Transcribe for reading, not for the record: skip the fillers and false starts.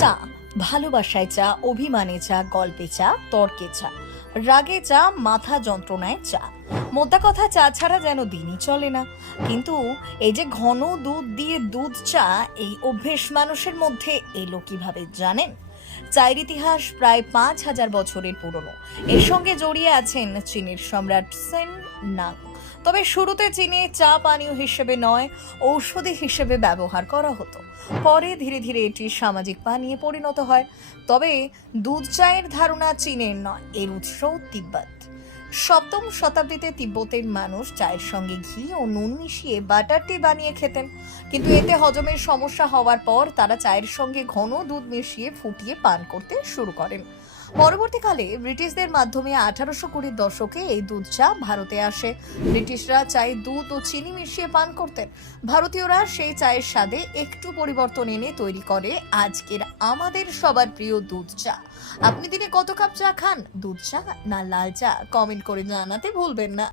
চা, ভালোবাসায় চা, অভিমানে চা, গল্পে চা, তর্কে চা, রাগে চা, মাথা যন্ত্রণায় চা। মোদ্দা কথা, চা ছাড়া যেন দিনই চলে না। কিন্তু এই যে ঘন দুধ দিয়ে দুধ চা, এই অভ্যেস মানুষের মধ্যে এলো কিভাবে জানেন? চায়ের ইতিহাস প্রায় 5,000 বছরের পুরনো। এর সঙ্গে জড়িয়ে আছেন চীনের সম্রাট সেন নাং। তবে শুরুতে চীনে চা পানীয় হিসেবে নয়, ঔষধি হিসেবে ব্যবহার করা হতো। পরে ধীরে ধীরে এটি সামাজিক পানীয়ে পরিণত হয়। তবে দুধ চায়ের ধারণা চীনের নয়, এর উৎস তিব্বত। সপ্তম শতাব্দীতে তিব্বতের মানুষ চায়ের সঙ্গে ঘি ও নুন মিশিয়ে বাটার টি বানিয়ে খেতেন। কিন্তু এতে হজমের সমস্যা হওয়ার পর তারা চায়ের সঙ্গে ঘন দুধ মিশিয়ে ফুটিয়ে পান করতে শুরু করেন। পরবর্তীকালে ব্রিটিশদের মাধ্যমে 1820 দশকে এই দুধ চা ভারতে আসে। ব্রিটিশরা চায়ে দুধ ও চিনি মিশিয়ে পান করতেন। ভারতীয়রা সেই চায়ের স্বাদে একটু পরিবর্তন এনে তৈরি করে আজকের আমাদের সবার প্রিয় দুধ চা। আপনি দিনে কত কাপ চা খান? দুধ চা না লাল চা? কমেন্ট করে জানাতে ভুলবেন না।